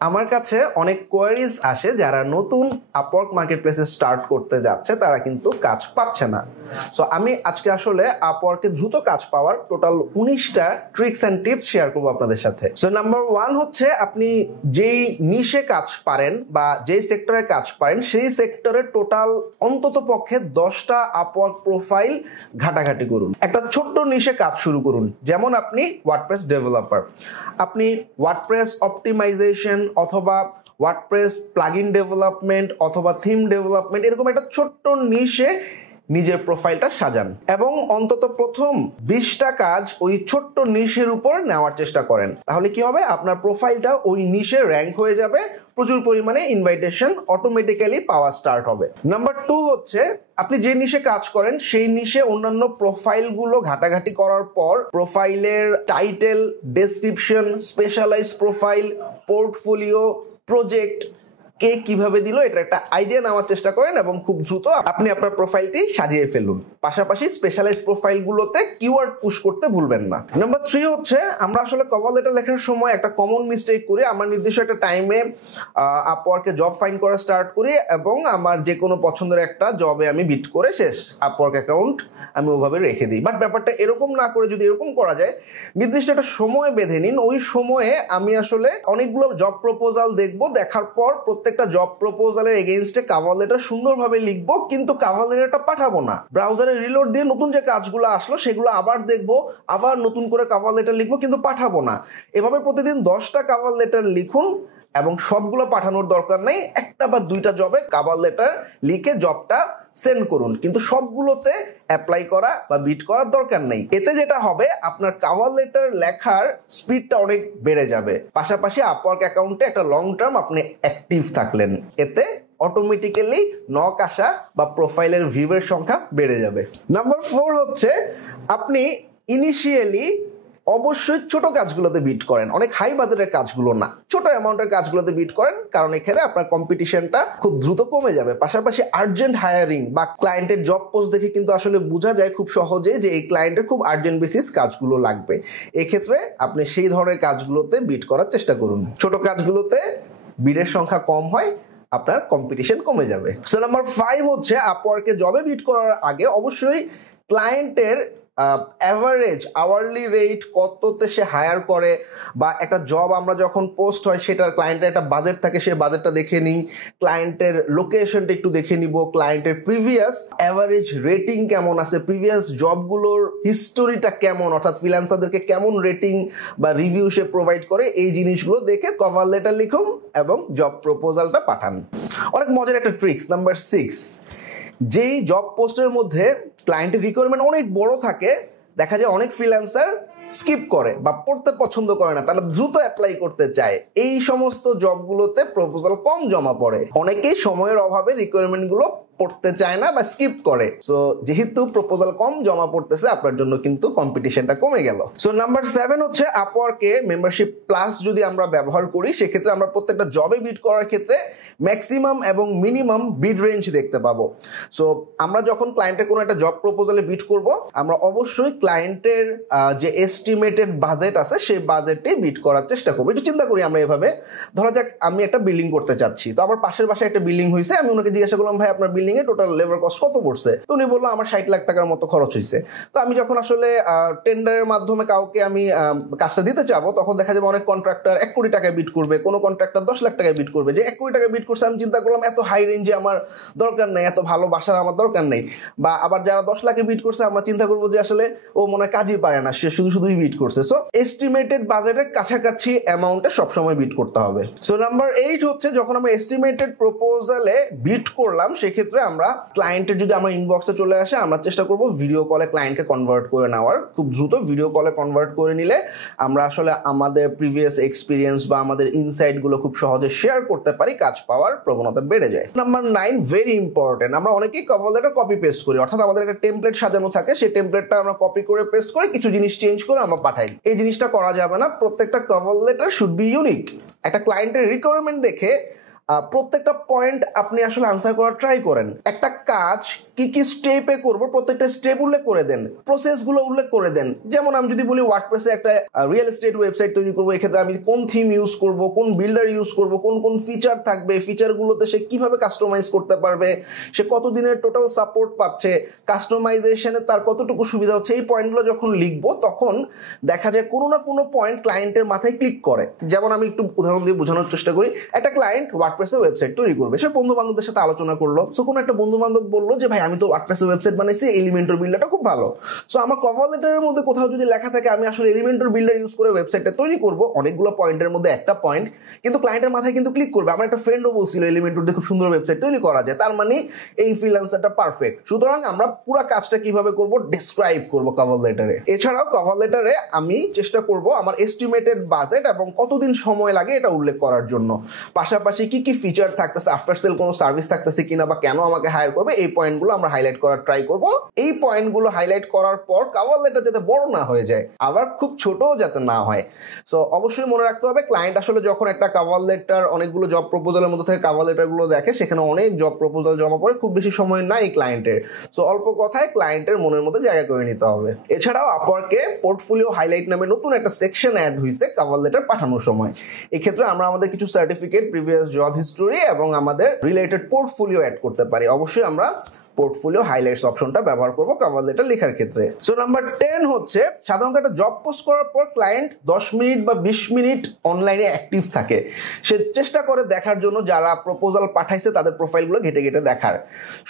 আমার কাছে অনেক কোয়ারিজ আসে যারা নতুন আপওয়ার্ক মার্কেটপ্লেসে স্টার্ট করতে যাচ্ছে তারা কিন্তু কাজ পাচ্ছে না। সো আমি আজকে আসলে আপওয়ার্কে দ্রুত কাজ পাওয়ার টোটাল 19টা ট্রিক্স অ্যান্ড টিপস শেয়ার করবো আপনাদের সাথে। সো নাম্বার 1 হচ্ছে আপনি যেই নিশে কাজ পারেন বা যেই সেক্টরে কাজ পারেন সেই সেক্টরে টোটাল অন্তত পক্ষে 10টা আপওয়ার্ক প্রোফাইল ঘাটাঘাটি করুন। একটা ছোট্ট নিশে কাজ শুরু করুন, যেমন আপনি ওয়ার্ডপ্রেস ডেভেলপার, আপনি ওয়ার্ডপ্রেস অপটিমাইজেশন অথবা ওয়ার্ডপ্রেস প্লাগইন ডেভেলপমেন্ট অথবা থিম ডেভেলপমেন্ট, এরকম একটা ছোট্ট নিশে নিজের প্রোফাইলটা সাজান এবং অন্তত প্রথম 20টা কাজ ওই ছোট্ট নিশের উপর নেওয়ার চেষ্টা করেন। তাহলে কি হবে, আপনার প্রোফাইলটা ওই নিশে র্যাঙ্ক হয়ে যাবে, প্রচুর পরিমাণে ইনভাইটেশন অটোমেটিক্যালি পাওয়া স্টার্ট হবে। নাম্বার 2 হচ্ছে আপনি যে নিশে কাজ করেন সেই নিশে অন্যান্য প্রোফাইলগুলো ঘাটাঘাটি করার পর প্রোফাইলের title, description, specialize profile, portfolio, project কে কিভাবে দিল এটা একটা আইডিয়া নেওয়ার চেষ্টা করেন এবং খুব দ্রুত আপনি আপনার প্রোফাইলটি সাজিয়ে ফেলুন। পাশাপাশি স্পেশালাইজ প্রোফাইলগুলোতে কিওয়ার্ড পুশ করতে ভুলবেন না। নাম্বার 3 হচ্ছে আমরা আসলে কভার লেটার লেখার সময় একটা কমন মিস্টেক করি। আমরা নির্দিষ্ট একটা টাইমে আপওয়ার্কে জব ফাইন্ড করা স্টার্ট করি এবং আমার যে কোনো পছন্দের একটা জবে আমি বিট করে শেষ, আপওয়ার্ক অ্যাকাউন্ট আমি ওভাবে রেখে দিই। বাট ব্যাপারটা এরকম না করে যদি এরকম করা যায়, নির্দিষ্ট একটা সময় বেঁধে নিন। ওই সময়ে আমি আসলে অনেকগুলো জব প্রপোজাল দেখবো, দেখার পর প্রত্যেকটা জব প্রপোজালের এগেইনস্টে কভার লেটার সুন্দরভাবে লিখবো, কিন্তু কভার লেটারটা পাঠাবো না। ব্রাউজারে রিলোড দিয়ে নতুন যে কাজগুলো আসলো সেগুলো আবার দেখবো, আবার নতুন করে কভার লেটার লিখবো, কিন্তু পাঠাবো না। এভাবে প্রতিদিন 10টা কভার লেটার লিখুন এবং সবগুলো পাঠানোর দরকার নেই। একটা বা 2টা জবে কভার লেটার লিখে জবটা সেন্ড করুন, কিন্তু সবগুলোতে অ্যাপ্লাই করা বা বিট করার দরকার নেই। এতে যেটা হবে, আপনার কভার লেটার লেখার স্পিডটা অনেক বেড়ে যাবে। পাশাপাশি আপওয়ার্ক অ্যাকাউন্টে একটা লং টার্ম আপনি অ্যাক্টিভ থাকলেন, এতে অটোমেটিক্যালি নক আসা বা প্রোফাইলের ভিউয়ের সংখ্যা বেড়ে যাবে। নাম্বার 4 হচ্ছে আপনি ইনিশিয়ালি অবশ্যই ছোট কাজগুলোতে বিট করেন, অনেক হাই বাজেটের কাজগুলো না, ছোট অ্যামাউন্টের কাজগুলোতে বিট করেন, কারণ এখানে আপনার কম্পিটিশনটা খুব দ্রুত কমে যাবে। পাশাপাশি আর্জেন্ট হায়ারিং বা ক্লায়েন্টের জব পোস্ট দেখে কিন্তু আসলে বোঝা যায় খুব সহজে যে এই ক্লায়েন্টের খুব আর্জেন্ট বেসিস কাজগুলো লাগবে। এক্ষেত্রে আপনি সেই ধরনের কাজগুলোতে বিট করার চেষ্টা করুন। ছোট কাজগুলোতে বিটের সংখ্যা কম হয়, আপনার কম্পিটিশন কমে যাবে। সো নাম্বার 5 হচ্ছে আপওয়ার্কে জবে বিট করার আগে অবশ্যই ক্লায়েন্টের অ্যাভারেজ আওয়ারলি রেট কততে সে হায়ার করে, বা একটা জব আমরা যখন পোস্ট হয় সেটার ক্লায়েন্টের একটা বাজেট থাকে, সেই বাজেটটা দেখে নিই, ক্লায়েন্টের লোকেশনটা একটু দেখে নিব, ক্লায়েন্টের প্রিভিয়াস অ্যাভারেজ রেটিং কেমন আছে, প্রিভিয়াস জবগুলোর হিস্টোরিটা কেমন, অর্থাৎ ফ্রিল্যান্সারদেরকে কেমন রেটিং বা রিভিউ সে প্রোভাইড করে, এই জিনিসগুলো দেখে কভার লেটার লিখুন এবং জব প্রপোজালটা পাঠান। অনেক মজার একটা ট্রিক্স। নাম্বার 6, যেই জব পোস্টের মধ্যে ক্লায়েন্টের রিকোয়ারমেন্ট অনেক বড় থাকে, দেখা যায় অনেক ফ্রিল্যান্সার স্কিপ করে বা পড়তে পছন্দ করে না, তারা দ্রুত অ্যাপ্লাই করতে চায়। এই সমস্ত জবগুলোতে প্রপোজাল কম জমা পড়ে, অনেকেই সময়ের অভাবে রিকোয়ারমেন্টগুলো পড়তে চায় না বা স্কিপ করে। সো যেহেতু প্রপোজাল কম জমা পড়তেছে, আপনার জন্য কিন্তু কম্পিটিশনটা কমে গেল। সো নাম্বার 7 হচ্ছে আপওয়ার্কে মেম্বারশিপ প্লাস যদি আমরা ব্যবহার করি, সেক্ষেত্রে আমরা প্রত্যেকটা জবে বিট করার ক্ষেত্রে ম্যাক্সিমাম এবং মিনিমাম বিড রেঞ্জ দেখতে পাবো। সো আমরা যখন ক্লায়েন্টের কোনো একটা জব প্রপোজালে বিট করব, আমরা অবশ্যই ক্লায়েন্টের যে এস্টিমেটেড বাজেট আছে সেই বাজেটে বিট করার চেষ্টা করবো। একটু চিন্তা করি আমরা এভাবে, ধরা যাক আমি একটা বিল্ডিং করতে চাচ্ছি, তো আমার পাশের বাসায় একটা বিল্ডিং হয়েছে, আমি ওনাকে জিজ্ঞাসা করলাম, ভাই আপনার বিল্ডিং এ টোটাল লেবার কস্ট কত পড়ছে? তো উনি বললো আমার 60 লাখ টাকার মতো খরচ হয়েছে। তো আমি যখন আসলে টেন্ডারের মাধ্যমে কাউকে আমি কাজটা দিতে চাবো, তখন দেখা যাবে অনেক কন্ট্রাক্টর 1 কোটি টাকায় বিট করবে, কোনো কন্ট্রাক্টর 10 লাখ টাকায় বিট করবে। যে 1 কোটি টাকায় বিট করছে, আমি চিন্তা করলাম এত হাই রেঞ্জে আমার দরকার নেই, এত ভালো বাসার আমার দরকার নেই। বা আবার যারা 10 লাখে বিট করছে, আমরা চিন্তা করবো যে আসলে ও মনে হয় কাজই পারে না, সে শুধুই বিট করছে। সো এস্টিমেটেড বাজেটের কাছাকাছি অ্যামাউন্টে সবসময় বিট করতে হবে। সো নাম্বার 8 হচ্ছে যখন আমরা এস্টিমেটেড প্রপোজালে বিট করলাম, সেক্ষেত্রে আমরা ক্লায়েন্টের যদি আমার ইনবক্সে চলে আসে, আমরা চেষ্টা করব ভিডিও কলে ক্লায়েন্টকে কনভার্ট করে নেওয়ার। খুব দ্রুত ভিডিও কলে কনভার্ট করে নিলে আমরা আসলে আমাদের প্রিভিয়াস এক্সপিরিয়েন্স বা আমাদের ইনসাইটগুলো খুব সহজে শেয়ার করতে পারি, কাজ পাওয়ার প্রবণতা বেড়ে যায়। নাম্বার 9 ভেরি ইম্পর্টেন্ট, আমরা অনেকেই কভার লেটার কপি পেস্ট করি, অর্থাৎ আমাদের একটা টেমপ্লেট সাজানো থাকে, সেই টেমপ্লেটটা আমরা কপি করে পেস্ট করে কিছু জিনিস চেঞ্জ করে আমরা পাঠাই। এই জিনিসটা করা যাবে না। প্রত্যেকটা cover letter should be unique. একটা ক্লায়েন্টের রিকোয়ারমেন্ট দেখে প্রত্যেকটা পয়েন্ট আপনি আসলে আনসার করার ট্রাই করেন। একটা কাজ কি কি স্টেপে করব প্রত্যেকটা স্টেপ উল্লেখ করে দেন, প্রসেসগুলো উল্লেখ করে দেন। যেমন আমি যদি বলি ওয়ার্ডপ্রেসে একটা রিয়েল এস্টেট ওয়েবসাইট তৈরি করবো, এক্ষেত্রে আমি কোন থিম ইউজ করব, কোন বিল্ডার ইউজ করব, কোন কোন ফিচার থাকবে, ফিচারগুলোতে সে কিভাবে কাস্টমাইজ করতে পারবে, সে কতদিনের টোটাল সাপোর্ট পাচ্ছে, কাস্টমাইজেশনে তার কতটুকু সুবিধা হচ্ছে, এই পয়েন্টগুলো যখন লিখবো তখন দেখা যায় কোনো না কোনো পয়েন্ট ক্লায়েন্টের মাথায় ক্লিক করে। যেমন আমি একটু উদাহরণ দিয়ে বোঝানোর চেষ্টা করি। একটা ক্লায়েন্ট ওয়ার্ডপ্রেসে ওয়েবসাইট তৈরি করবে, সে বন্ধু বান্ধবদের সাথে আলোচনা করলো। সো কোনো একটা বন্ধু বান্ধব বললো যে ভাই আমি তো ওয়ার্ডপ্রেসে ওয়েবসাইট বানাইছি, এলিমেন্টর বিল্ডারটা খুব ভালো। সো আমার কভার লেটারের মধ্যে কোথাও যদি লেখা থাকে আমি আসলে এলিমেন্টর বিল্ডার ইউজ করে ওয়েবসাইটটা তৈরি করব, অনেকগুলো পয়েন্টের মধ্যে একটা পয়েন্ট কিন্তু ক্লায়েন্টের মাথায় কিন্তু ক্লিক করবে। আমার একটা ফ্রেন্ডও বলছিল এলিমেন্টর দিয়ে খুব সুন্দর ওয়েবসাইট তৈরি করা যায়, তার মানে এই ফ্রিল্যান্সারটা পারফেক্ট। সুতরাং আমরা পুরো কাজটা কিভাবে করব ডেসক্রাইব করব কভার লেটারে। এছাড়াও কভার লেটারে আমি চেষ্টা করব আমার এস্টিমেটেড বাজেট এবং কতদিন সময় লাগে এটা উল্লেখ করার জন্য, পাশাপাশি কি কি ফিচার থাকতেছে, আফটার সেল কোনো সার্ভিস থাকতেছে কিনা বা কেন আমাকে হায়ার করবে, এই পয়েন্টগুলো আমরা হাইলাইট করার ট্রাই করব। এই পয়েন্টগুলো হাইলাইট করার পর কভার লেটার যাতে বড় না হয়ে যায়, আবার খুব ছোটও যাতে না হয়। সো অবশ্যই মনে রাখতে হবে ক্লায়েন্ট আসলে যখন একটা কভার লেটার অনেকগুলো জব প্রপোজালের মধ্যে থেকে কভার লেটারগুলো দেখে, সেখানে অনেক জব প্রপোজাল জমা পড়ে, খুব বেশি সময় নাই ক্লায়েন্টের। সো অল্প কথায় ক্লায়েন্টের মনের মধ্যে জায়গা করে নিতে হবে। এছাড়াও আপওয়ার্কে পোর্টফোলিও হাইলাইট নামে নতুন একটা সেকশন অ্যাড হয়েছে কভার লেটার পাঠানোর সময়। এক্ষেত্রে আমরা আমাদের কিছু সার্টিফিকেট, প্রিভিয়াস জব হিস্টোরি এবং আমাদের রিলেটেড পোর্টফোলিও অ্যাড করতে পারি। অবশ্যই আমরা পোর্টফোলিও হাইলাইটস অপশনটা ব্যবহার করব কভার লেটার লেখার ক্ষেত্রে। সো নাম্বার 10 হচ্ছে সাধারণত একটা জব পোস্ট করার পর ক্লায়েন্ট 10 মিনিট বা 20 মিনিট অনলাইনে অ্যাক্টিভ থাকে। সে চেষ্টা করে দেখার জন্য যারা প্রপোজাল পাঠাইছে তাদের প্রোফাইলগুলো ঘেটে ঘেটে দেখার।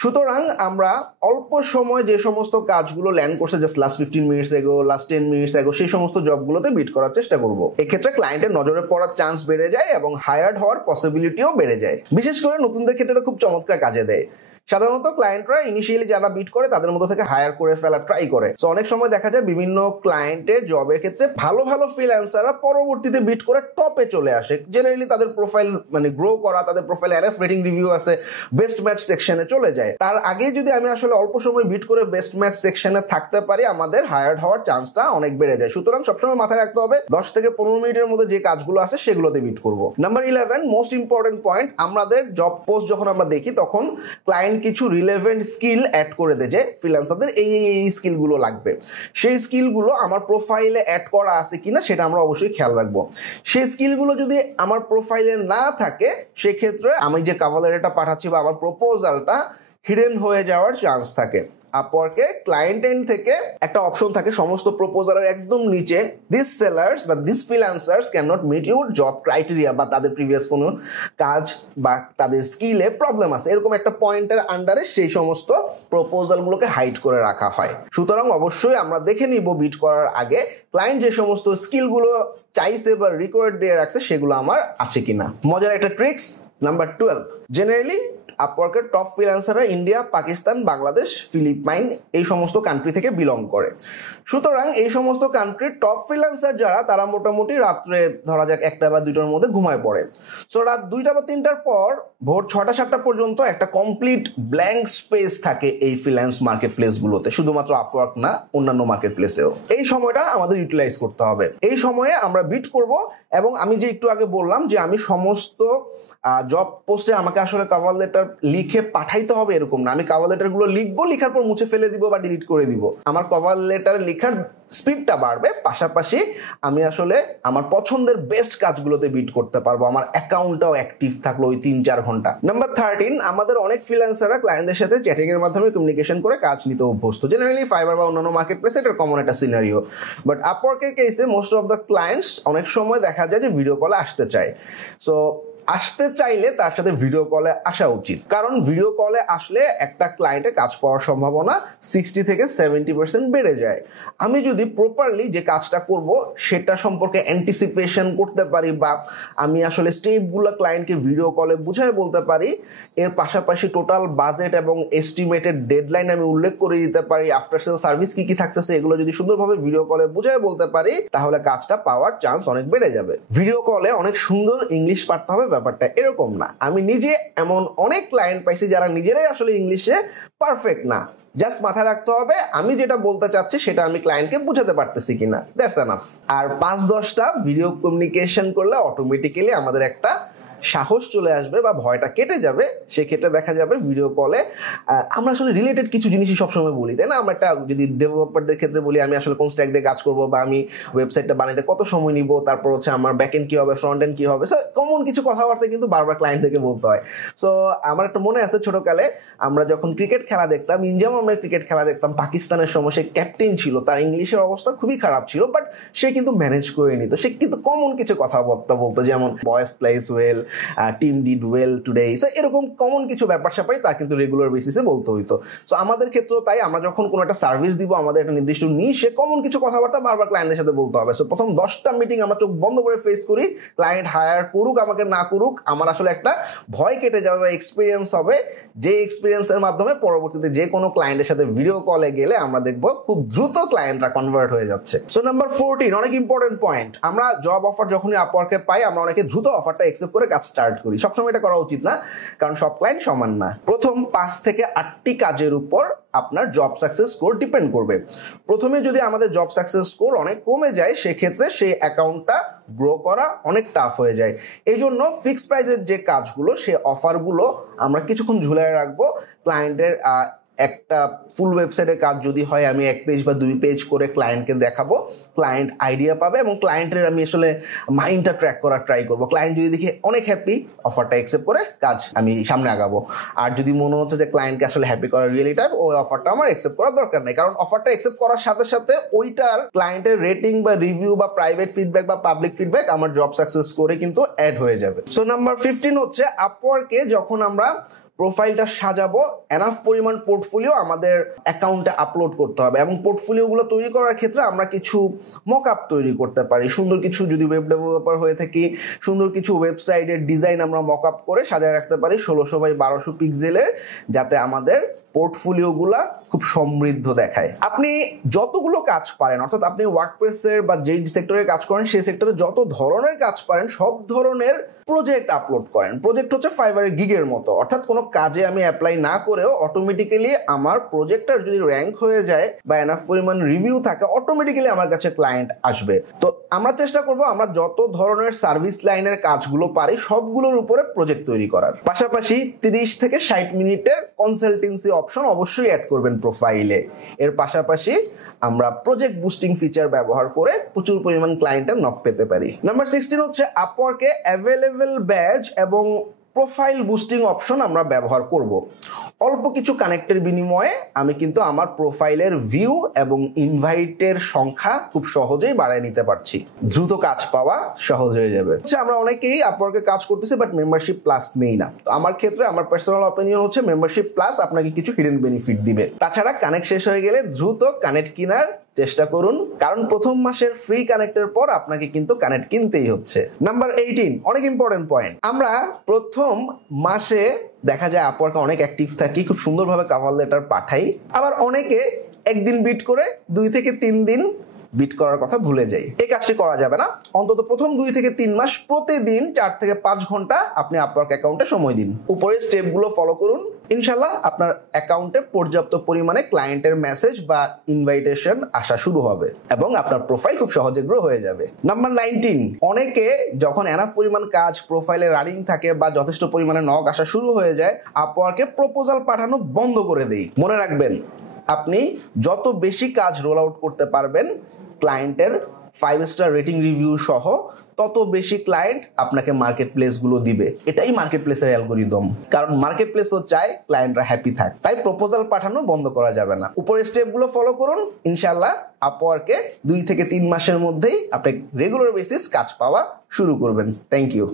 সুতরাং আমরা অল্প সময় যে সমস্ত কাজগুলো ল্যান্ড করছে, জাস্ট লাস্ট 15 মিনিটস এগো, লাস্ট 10 মিনিটস এগো, সেই সমস্ত জবগুলোতে বিট করার চেষ্টা করব। এক্ষেত্রে ক্লায়েন্টের নজরে পড়ার চান্স বেড়ে যায় এবং হায়ার্ড হওয়ার পসিবিলিটিও বেড়ে যায়। বিশেষ করে নতুনদের ক্ষেত্রে খুব চমৎকার কাজে দেয়। সাধারণত ক্লায়েন্টরা ইনিশিয়ালি যারা বিট করে তাদের মধ্যে থেকে হায়ার করে ফেলা ট্রাই করে। সো অনেক সময় দেখা যায় বিভিন্ন ক্লায়েন্টের জবের ক্ষেত্রে ভালো ভালো ফ্রিল্যান্সাররা পরবর্তীতে বিট করে টপে চলে আসে। জেনারেলি তাদের প্রোফাইল মানে গ্রো করা, তাদের প্রোফাইল আরএফ রেটিং রিভিউ আছে, বেস্ট ম্যাচ সেকশনে চলে যায়। তার আগে যদি আমি আসলে অল্প সময় বিট করে বেস্ট ম্যাচ সেকশনে থাকতে পারি, আমাদের হায়ার্ড হওয়ার চান্সটা অনেক বেড়ে যায়। সুতরাং সবসময় মাথায় রাখতে হবে 10 থেকে 15 মিনিটের মধ্যে যে কাজগুলো আছে সেগুলোতে বিট করব। নাম্বার 11 মোস্ট ইম্পর্টেন্ট পয়েন্ট, আমাদের জব পোস্ট যখন আমরা দেখি তখন ক্লায়েন্ট কিছু রিলেভেন্ট স্কিল অ্যাড করে দেয় যে ফ্রিল্যান্সারদের এই স্কিলগুলো লাগবে। সেই স্কিলগুলো আমার প্রোফাইলে অ্যাড করা আছে কিনা সেটা আমরা অবশ্যই খেয়াল রাখবো। সেই স্কিলগুলো যদি আমার প্রোফাইলে না থাকে সেক্ষেত্রে আমি যে কভার লেটারটা পাঠাচ্ছি বা আমার প্রপোজালটা হিডেন হয়ে যাওয়ার চান্স থাকে। আপওয়ার্কে ক্লায়েন্ট এন্ড থেকে একটা অপশন থাকে সমস্ত প্রপোজালের একদম নিচে, দিস সেলার্স বা this freelancers can not meet your job criteria, বা তাদের প্রিভিয়াস কোনো কাজ বা তাদের স্কিলে প্রবলেম আছে, এরকম একটা পয়েন্টের আন্ডারে সেই সমস্ত প্রপোজালগুলোকে হাইড করে রাখা হয়। সুতরাং অবশ্যই আমরা দেখে নিব বিট করার আগে ক্লায়েন্ট যে সমস্ত স্কিলগুলো চাইছে বা রিকোয়ার্ড দিয়ে রাখছে সেগুলো আমার আছে কিনা। মজার একটা ট্রিক্স নাম্বার 12, জেনারেলি আপওয়ার্কের টপ ফ্রিল্যান্সাররা ইন্ডিয়া, পাকিস্তান, বাংলাদেশ, ফিলিপাইন এই সমস্ত কান্ট্রি থেকে বিলং করে। সুতরাং এই সমস্ত কান্ট্রির টপ ফ্রিল্যান্সার যারা, তারা মোটামুটি রাত্রে ধরা যাক 1টা বা 2টার মধ্যে ঘুমায় পড়ে। সো রাত 2টা বা 3টার পর ভোর 6টা 7টা পর্যন্ত একটা কমপ্লিট ব্ল্যাঙ্ক স্পেস থাকে এই ফ্রিল্যান্স মার্কেট প্লেসগুলোতে, শুধুমাত্র আপওয়ার্ক না, অন্যান্য মার্কেট প্লেসেও। এই সময়টা আমাদের ইউটিলাইজ করতে হবে। এই সময়ে আমরা বিট করব। এবং আমি যে একটু আগে বললাম যে আমি সমস্ত জব পোস্টে আমাকে আসলে কভার লেটার লিখে পাঠাইতে হবে এরকম না। আমি কভার লেটারগুলো লিখবো, লিখার পর মুছে ফেলে দিব বা ডিলিট করে দিব। আমার কভার লেটার লেখার স্পিডটা বাড়বে, পাশাপাশি আমি আসলে আমার পছন্দের বেস্ট কাজগুলোতে বিট করতে পারবো, আমার অ্যাকাউন্টটাও অ্যাক্টিভ থাকলো ওই 3-4 ঘন্টা। নাম্বার 13, আমাদের অনেক ফ্রিল্যান্সাররা ক্লায়েন্টদের সাথে চ্যাটিং এর মাধ্যমে কমিউনিকেশন করে কাজ নিতে অভ্যস্ত। জেনারেলি ফাইবার বা অন্যান্য মার্কেট প্লেসে এটা কমন একটা সিনারিও। বাট আপওয়ার্কের কেসে মোস্ট অফ দ্য ক্লায়েন্টস অনেক সময় দেখা যায় যে ভিডিও কলে আসতে চায়। সো আসতে চাইলে তার সাথে ভিডিও কলে আসা উচিত, কারণ ভিডিও কলে আসলে একটা ক্লায়েন্টের কাজ পাওয়ার সম্ভাবনা 60 থেকে 70% বেড়ে যায়। আমি যদি প্রপারলি যে কাজটা করব সেটা সম্পর্কে অ্যান্টিসিপেশন করতে পারি, বা আমি আসলে স্টেপগুলো ক্লায়েন্টকে ভিডিও কলে বুঝায় বলতে পারি, এর পাশাপাশি টোটাল বাজেট এবং এস্টিমেটেড ডেডলাইন আমি উল্লেখ করে দিতে পারি, আফটার সেল সার্ভিস কি কি থাকতেছে, এগুলো যদি সুন্দরভাবে ভিডিও কলে বুঝায় বলতে পারি, তাহলে কাজটা পাওয়ার চান্স অনেক বেড়ে যাবে। ভিডিও কলে অনেক সুন্দর ইংলিশ পারতে হবে ব্যাপারটা এরকম না। আমি নিজে এমন অনেক ক্লায়েন্ট পাইছি যারা নিজেরাই আসলে ইংলিশে পারফেক্ট না। জাস্ট মাথায় রাখতে হবে আমি যেটা বলতে চাচ্ছি সেটা আমি ক্লায়েন্টকে বুঝাতে পারতেছি কিনা, দ্যাটস এনাফ। আর 5-10টা ভিডিও কমিউনিকেশন করলে অটোমেটিক্যালি আমাদের একটা সাহস চলে আসবে বা ভয়টা কেটে যাবে, সেক্ষেত্রে দেখা যাবে ভিডিও কলে আমরা আসলে রিলেটেড কিছু জিনিসই সবসময় বলি, তাই না? আমরা একটা যদি ডেভেলপারদের ক্ষেত্রে বলি আমি আসলে কোন স্ট্যাক দিয়ে কাজ করবো বা আমি ওয়েবসাইটটা বানাতে কত সময় নিব, তারপর হচ্ছে আমার ব্যাকএন্ড কি হবে, ফ্রন্ট এন্ড কি হবে, সো কমন কিছু কথাবার্তা কিন্তু বারবার ক্লায়েন্টদেরকে বলতে হয়। সো আমার একটা মনে আছে ছোটকালে আমরা যখন ক্রিকেট খেলা দেখতাম, ইনজামামের ক্রিকেট খেলা দেখতাম পাকিস্তানের সময়, সে ক্যাপ্টেন ছিল, তার ইংলিশের অবস্থা খুবই খারাপ ছিল, বাট সে কিন্তু ম্যানেজ করে নিত। সে কিন্তু কমন কিছু কথাবার্তা বলতো, যেমন বয়েস place well, team did well today, so এরকম কমন কিছু ব্যাপার স্যাপারই তার কিন্তু রেগুলার বেসিসে বলতে হইতো। সো আমাদের ক্ষেত্রেও তাই, আমরা যখন কোনো একটা সার্ভিস দিব, আমাদের একটা নির্দিষ্ট নিশে কমন কিছু কথাবার্তা বারবার ক্লায়েন্টের সাথে বলতে হবে। সো প্রথম 10টা মিটিং আমরা চোখ বন্ধ করে ফেস করি, ক্লায়েন্ট হায়ার করুক আমাকে না করুক, আমার আসলে একটা ভয় কেটে যাবে বা এক্সপিরিয়েন্স হবে, যে এক্সপিরিয়েন্সের মাধ্যমে পরবর্তীতে যে কোনো ক্লায়েন্টের সাথে ভিডিও কলে গেলে আমরা দেখবো খুব দ্রুত ক্লায়েন্টরা কনভার্ট হয়ে যাচ্ছে। সো নাম্বার 14, অনেক ইম্পর্টেন্ট পয়েন্ট, আমরা জব অফার যখনই আপওয়ার্কে পাই আমরা অনেকে দ্রুত অফারটা অ্যাকসেপ্ট করে কাজ স্টার্ট করি। সবসময় এটা করা উচিত না, কারণ সব ক্লায়েন্ট সমান না। প্রথম 5 থেকে 8টি কাজের উপর আপনার জব সাকসেস স্কোর ডিপেন্ড করবে। প্রথমে যদি আমাদের জব সাকসেস স্কোর অনেক কমে যায়, সেক্ষেত্রে সেই অ্যাকাউন্টটা গ্রো করা অনেক টাফ হয়ে যায়। এই জন্য ফিক্সড প্রাইসের যে কাজগুলো, সে অফারগুলো আমরা কিছুক্ষণ ঝুলিয়ে রাখবো। ক্লায়েন্টের একটা ফুল ওয়েবসাইটের কাজ যদি হয়, আমি 1 পেজ বা 2 পেজ করে ক্লায়েন্টকে দেখাবো, ক্লায়েন্ট আইডিয়া পাবে এবং ক্লায়েন্টের আমি আসলে মাইন্ডটা ট্র্যাক করার ট্রাই করবো। ক্লায়েন্ট যদি দেখে অনেক হ্যাপি, অফারটা অ্যাকসেপ্ট করে কাজ আমি সামনে আগাবো। আর যদি মনে হচ্ছে যে ক্লায়েন্টকে আসলে হ্যাপি করা রিয়েলি টাইপ, ওই অফারটা আমার অ্যাকসেপ্ট করার দরকার নেই, কারণ অফারটা অ্যাকসেপ্ট করার সাথে সাথে ওইটার ক্লায়েন্টের রেটিং বা রিভিউ বা প্রাইভেট ফিডব্যাক বা পাবলিক ফিডব্যাক আমার জব সাকসেস করে কিন্তু অ্যাড হয়ে যাবে। সো নাম্বার 15 হচ্ছে আপওয়ার্কে যখন আমরা প্রোফাইলটা সাজাবো, এনাফ পরিমাণ পোর্টফোলিও আমাদের অ্যাকাউন্টে আপলোড করতে হবে এবং পোর্টফোলিওগুলো তৈরি করার ক্ষেত্রে আমরা কিছু মকআপ তৈরি করতে পারি। সুন্দর কিছু, যদি ওয়েব ডেভেলপার হয়ে থাকি, সুন্দর কিছু ওয়েবসাইটের ডিজাইন আমরা মকআপ করে সাজায় রাখতে পারি 1600 বাই 1200 পিক্সেলের, যাতে আমাদের পোর্টফোলিওগুলা খুব সমৃদ্ধ দেখায়। আপনি যতগুলো কাজ পারেন, অর্থাৎ আপনি ওয়ার্কপ্লেসের বা যেই সেক্টরে কাজ করেন সেই সেক্টরে যত ধরনের কাজ পারেন সব ধরনের প্রজেক্ট আপলোড করেন। প্রজেক্ট হচ্ছে ফাইবারের গিগের মতো, অর্থাৎ কোনো কাজে আমি অ্যাপ্লাই না করেও অটোমেটিক্যালি আমার প্রজেক্টটার যদি র্যাঙ্ক হয়ে যায় বা এনাফ পরিমাণ রিভিউ থাকে, অটোমেটিক্যালি আমার কাছে ক্লায়েন্ট আসবে। তো আমরা চেষ্টা করব আমরা যত ধরনের সার্ভিস লাইনের কাজগুলো পারি সবগুলোর উপরে প্রজেক্ট তৈরি করার। পাশাপাশি 30 থেকে 60 মিনিটের কনসালটেন্সি অপশন অবশ্যই অ্যাড করবেন প্রোফাইলে। এর পাশাপাশি আমরা প্রজেক্ট বুস্টিং ফিচার ব্যবহার করে প্রচুর পরিমাণ ক্লায়েন্টের নক পেতে পারি। নাম্বার 16 হচ্ছে আপওয়ার্কে অ্যাভেলেবল ব্যাজ এবং প্রোফাইল বুস্টিং অপশন আমরা ব্যবহার করব। অল্প কিছু কানেক্টের বিনিময়ে আমি কিন্তু আমার প্রোফাইলের ভিউ এবং ইনভাইটের সংখ্যা খুব সহজেই বাড়ায় নিতে পারছি, দ্রুত কাজ পাওয়া সহজ হয়ে যাবে। আমরা অনেকেই আপওয়ার্কে কাজ করতেছি বাট মেম্বারশিপ প্লাস নেই না। তো আমার ক্ষেত্রে আমার পার্সোনাল অপিনিয়ন হচ্ছে মেম্বারশিপ প্লাস আপনাকে কিছু হিডেন বেনিফিট দিবে। তাছাড়া কানেক্ট শেষ হয়ে গেলে দ্রুত কানেক্ট কেনার চেষ্টা করুন, কারণ প্রথম মাসের ফ্রি কানেক্টের পর আপনাকে কিন্তু কানেক্ট কিনতেই হচ্ছে। নাম্বার 18, অনেক ইম্পর্টেন্ট পয়েন্ট, আমরা প্রথম মাসে দেখা যায় আপওয়ার্কে অনেক অ্যাক্টিভ থাকি, খুব সুন্দরভাবে কভার লেটার পাঠাই, আবার অনেকে একদিন বিট করে 2 থেকে 3 দিন বিট করার কথা ভুলে যাই। এই কাজটি করা যাবে না। অন্তত প্রথম 2 থেকে 3 মাস প্রতিদিন 4 থেকে 5 ঘন্টা আপনি আপওয়ার্ক অ্যাকাউন্টে সময় দিন। উপরে স্টেপগুলো ফলো করুন, ইনশাল্লাহ আপনার অ্যাকাউন্টে পর্যাপ্ত পরিমাণে ক্লায়েন্টের মেসেজ বা ইনভাইটেশন আসা শুরু হবে এবং আপনার প্রোফাইল খুব সহজে গ্রো হয়ে যাবে। নাম্বার 19, অনেকে যখন এনাফ পরিমাণ কাজ প্রোফাইলে রানিং থাকে বা যথেষ্ট পরিমাণে নক আসা শুরু হয়ে যায়, আপওয়ার্কে প্রপোজাল পাঠানো বন্ধ করে দেই। মনে রাখবেন, আপনি যত বেশি কাজ রোল আউট করতে পারবেন ক্লায়েন্টের 5 স্টার রেটিং রিভিউ সহ, তত বেশি ক্লায়েন্ট আপনাকে মার্কেট প্লেসগুলো দিবে। এটাই মার্কেট প্লেসের অ্যালগরিদম, কারণ মার্কেট প্লেসও চায় ক্লায়েন্টরা হ্যাপি থাক, তাই প্রপোজাল পাঠানো বন্ধ করা যাবে না। উপরের স্টেপগুলো ফলো করুন, ইনশাল্লাহ আপওয়ার্কে 2 থেকে 3 মাসের মধ্যেই আপনি রেগুলার বেসিস কাজ পাওয়া শুরু করবেন। Thank you.